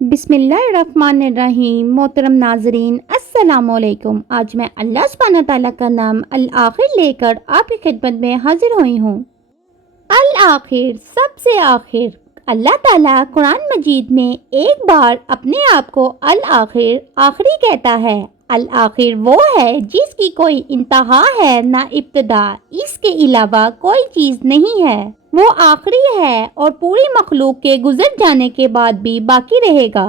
بسم اللہ الرحمن الرحیم۔ محترم ناظرین السلام علیکم۔ آج میں اللہ سبحانہ تعالیٰ کا نام الآخر لے کر آپ کی خدمت میں حاضر ہوئی ہوں۔ الآخر، سب سے آخر۔ اللہ تعالیٰ قرآن مجید میں ایک بار اپنے آپ کو الآخر، آخری کہتا ہے۔ الآخر وہ ہے جس کی کوئی انتہا ہے نہ ابتدا، اس کے علاوہ کوئی چیز نہیں ہے۔ وہ آخری ہے اور پوری مخلوق کے گزر جانے کے بعد بھی باقی رہے گا۔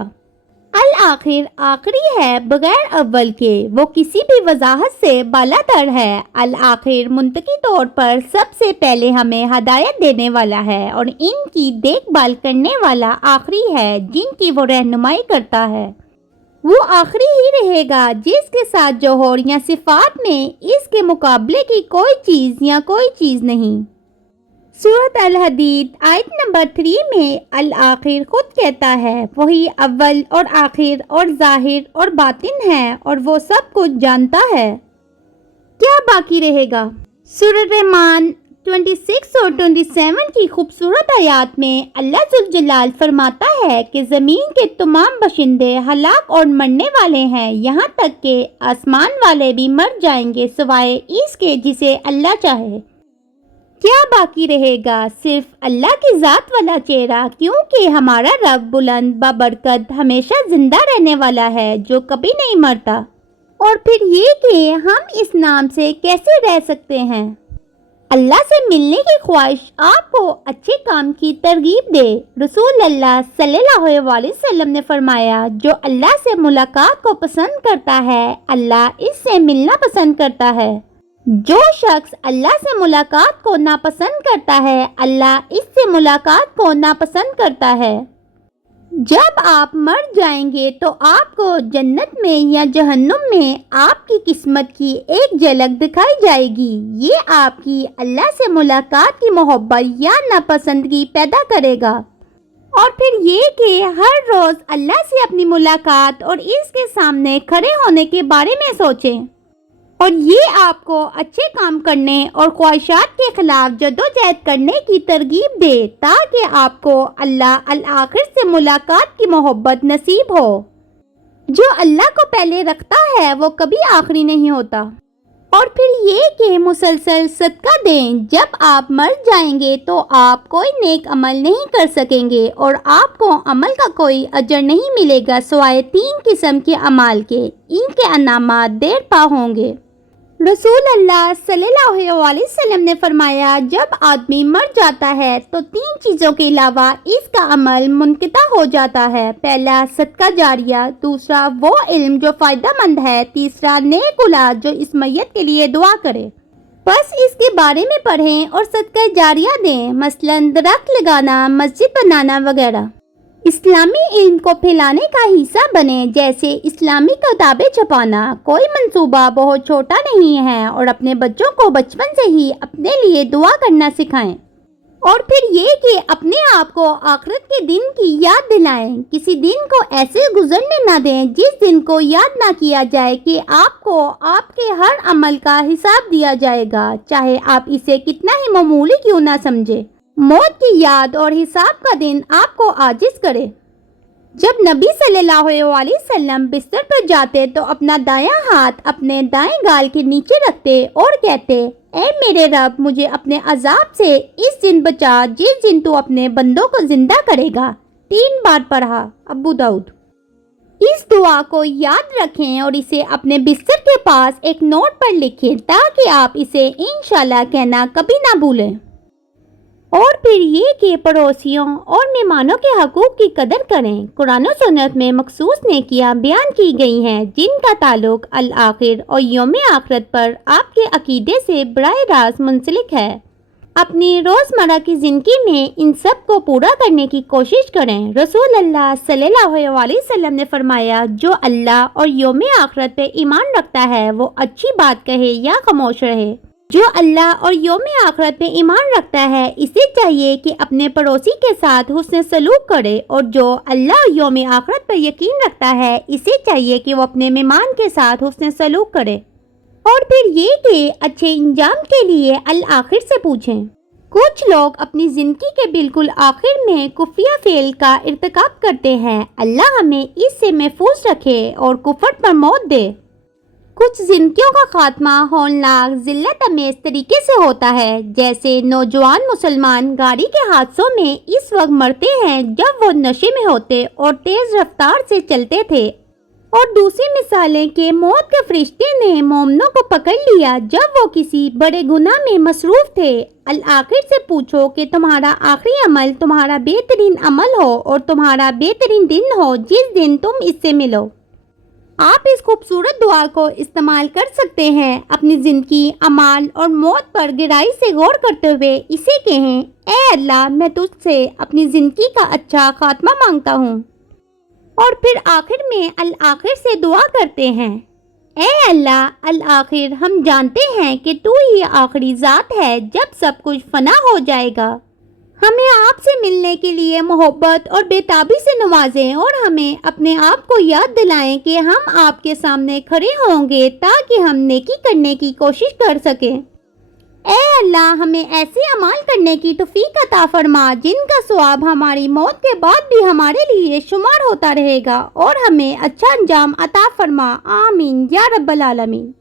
الآخر آخری ہے بغیر اول کے، وہ کسی بھی وضاحت سے بالا تر ہے۔ الآخر منطقی طور پر سب سے پہلے ہمیں ہدایت دینے والا ہے اور ان کی دیکھ بھال کرنے والا آخری ہے جن کی وہ رہنمائی کرتا ہے۔ وہ آخری ہی رہے گا جس کے ساتھ جوہر یا صفات میں اس کے مقابلے کی کوئی چیز یا کوئی چیز نہیں۔ سورۃ الحدید آیت نمبر 3 میں الآخر خود کہتا ہے، وہی اول اور آخر اور ظاہر اور باطن ہے اور وہ سب کچھ جانتا ہے۔ کیا باقی رہے گا؟ سورۃ رحمان 26 اور 27 کی خوبصورت آیات میں اللہ ذوالجلال فرماتا ہے کہ زمین کے تمام باشندے ہلاک اور مرنے والے ہیں، یہاں تک کہ آسمان والے بھی مر جائیں گے سوائے اس کے جسے اللہ چاہے۔ کیا باقی رہے گا؟ صرف اللہ کی ذات والا چہرہ، کیونکہ ہمارا رب بلند بابرکت ہمیشہ زندہ رہنے والا ہے جو کبھی نہیں مرتا۔ اور پھر یہ کہ ہم اس نام سے کیسے رہ سکتے ہیں؟ اللہ سے ملنے کی خواہش آپ کو اچھے کام کی ترغیب دے۔ رسول اللہ صلی اللہ علیہ وسلم نے فرمایا، جو اللہ سے ملاقات کو پسند کرتا ہے اللہ اس سے ملنا پسند کرتا ہے۔ جو شخص اللہ سے ملاقات کو ناپسند کرتا ہے اللہ اس سے ملاقات کو ناپسند کرتا ہے۔ جب آپ مر جائیں گے تو آپ کو جنت میں یا جہنم میں آپ کی قسمت کی ایک جھلک دکھائی جائے گی۔ یہ آپ کی اللہ سے ملاقات کی محبت یا ناپسندگی پیدا کرے گا۔ اور پھر یہ کہ ہر روز اللہ سے اپنی ملاقات اور اس کے سامنے کھڑے ہونے کے بارے میں سوچیں، اور یہ آپ کو اچھے کام کرنے اور خواہشات کے خلاف جدوجہد کرنے کی ترغیب دے تاکہ آپ کو اللہ الآخر سے ملاقات کی محبت نصیب ہو۔ جو اللہ کو پہلے رکھتا ہے وہ کبھی آخری نہیں ہوتا۔ اور پھر یہ کہ مسلسل صدقہ دیں۔ جب آپ مر جائیں گے تو آپ کوئی نیک عمل نہیں کر سکیں گے اور آپ کو عمل کا کوئی اجر نہیں ملے گا سوائے 3 قسم کے اعمال کے، ان کے انعامات دیر پا ہوں گے۔ رسول اللہ صلی اللہ علیہ وسلم نے فرمایا، جب آدمی مر جاتا ہے تو 3 چیزوں کے علاوہ اس کا عمل منقطع ہو جاتا ہے۔ پہلا صدقہ جاریہ، دوسرا وہ علم جو فائدہ مند ہے، تیسرا نیک اولاد جو اس میت کے لیے دعا کرے۔ بس اس کے بارے میں پڑھیں اور صدقہ جاریہ دیں، مثلا درخت لگانا، مسجد بنانا وغیرہ۔ اسلامی علم کو پھیلانے کا حصہ بنے، جیسے اسلامی کتابیں چھپانا۔ کوئی منصوبہ بہت چھوٹا نہیں ہے اور اپنے بچوں کو بچپن سے ہی اپنے لیے دعا کرنا سکھائیں۔ اور پھر یہ کہ اپنے آپ کو آخرت کے دن کی یاد دلائیں۔ کسی دن کو ایسے گزرنے نہ دیں جس دن کو یاد نہ کیا جائے کہ آپ کو آپ کے ہر عمل کا حساب دیا جائے گا، چاہے آپ اسے کتنا ہی معمولی کیوں نہ سمجھے۔ موت کی یاد اور حساب کا دن آپ کو عاجز کرے۔ جب نبی صلی اللہ علیہ وسلم بستر پر جاتے تو اپنا دایاں ہاتھ اپنے دائیں گال کے نیچے رکھتے اور کہتے، اے میرے رب، مجھے اپنے عذاب سے اس دن بچا جس دن تو اپنے بندوں کو زندہ کرے گا۔ 3 بار پڑھا، ابو داؤد۔ اس دعا کو یاد رکھیں اور اسے اپنے بستر کے پاس ایک نوٹ پر لکھیں تاکہ آپ اسے انشاءاللہ کہنا کبھی نہ بھولیں۔ اور پھر یہ کہ پڑوسیوں اور مہمانوں کے حقوق کی قدر کریں۔ قرآن و سنت میں مخصوص نیکیاں بیان کی گئی ہیں جن کا تعلق الآخر اور یوم آخرت پر آپ کے عقیدے سے براہ راست منسلک ہے۔ اپنی روزمرہ کی زندگی میں ان سب کو پورا کرنے کی کوشش کریں۔ رسول اللہ صلی اللہ علیہ وسلم نے فرمایا، جو اللہ اور یوم آخرت پہ ایمان رکھتا ہے وہ اچھی بات کہے یا خاموش رہے۔ جو اللہ اور یوم آخرت پہ ایمان رکھتا ہے اسے چاہیے کہ اپنے پڑوسی کے ساتھ حسن سلوک کرے، اور جو اللہ اور یوم آخرت پر یقین رکھتا ہے اسے چاہیے کہ وہ اپنے مہمان کے ساتھ حسن سلوک کرے۔ اور پھر یہ کہ اچھے انجام کے لیے الآخر سے پوچھیں۔ کچھ لوگ اپنی زندگی کے بالکل آخر میں کفریہ فعل کا ارتکاب کرتے ہیں۔ اللہ ہمیں اس سے محفوظ رکھے اور کفر پر موت دے۔ کچھ زندگیوں کا خاتمہ ہولناک ذلت امیز طریقے سے ہوتا ہے، جیسے نوجوان مسلمان گاڑی کے حادثوں میں اس وقت مرتے ہیں جب وہ نشے میں ہوتے اور تیز رفتار سے چلتے تھے، اور دوسری مثالیں کہ موت کے فرشتے نے مومنوں کو پکڑ لیا جب وہ کسی بڑے گناہ میں مصروف تھے۔ الآخر سے پوچھو کہ تمہارا آخری عمل تمہارا بہترین عمل ہو اور تمہارا بہترین دن ہو جس دن تم اس سے ملو۔ آپ اس خوبصورت دعا کو استعمال کر سکتے ہیں۔ اپنی زندگی، اعمال اور موت پر گہرائی سے غور کرتے ہوئے اسے کہیں، اے اللہ، میں تجھ سے اپنی زندگی کا اچھا خاتمہ مانگتا ہوں۔ اور پھر آخر میں الآخر سے دعا کرتے ہیں، اے اللہ، الآخر ہم جانتے ہیں کہ تو ہی آخری ذات ہے، جب سب کچھ فنا ہو جائے گا۔ ہمیں آپ سے ملنے کے لیے محبت اور بےتابی سے نوازیں اور ہمیں اپنے آپ کو یاد دلائیں کہ ہم آپ کے سامنے کھڑے ہوں گے تاکہ ہم نیکی کرنے کی کوشش کر سکیں۔ اے اللہ، ہمیں ایسے اعمال کرنے کی توفیق عطا فرما جن کا ثواب ہماری موت کے بعد بھی ہمارے لیے شمار ہوتا رہے گا، اور ہمیں اچھا انجام عطا فرما۔ آمین یا رب العالمین۔